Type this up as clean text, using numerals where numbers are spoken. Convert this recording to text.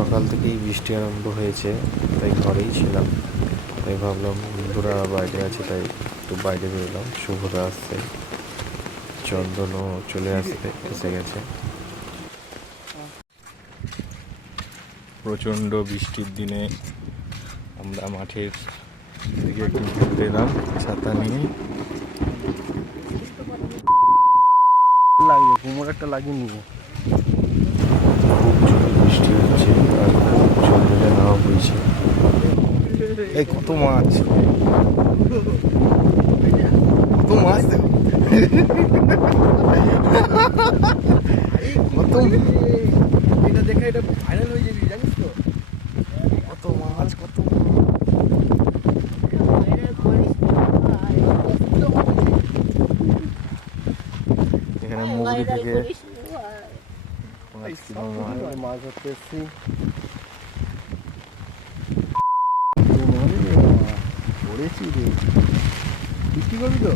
সকাল থেকেই বৃষ্টি আরম্ভ হয়েছে, তাই ঘরেই ছিলাম। তাই ভাবলাম বন্ধুরা বাইরে আছে, তাই একটু বাইরে বেরোলাম। শুভদা আসছে, চন্দনও চলে এসে গেছে। প্রচণ্ড বৃষ্টির দিনে আমরা মাঠের দিকে একটু ঘুরতে এলাম ছাতা নিয়ে। লাগবে কুমোর একটা লাগিয়ে নিব। খুব জোরে বৃষ্টি হচ্ছে আর খুব জোরে নাও বইছে। এই কত মাছ, কত মাছ দেখো, কত এটা দেখে এটা ভাইরাল হয়ে যাবি, জানিস তো? কত মাছ, কত এখানে মুগরি থেকে মাছ ধরতে এসছি। পড়েছি রে, বিক্রি করবি তো?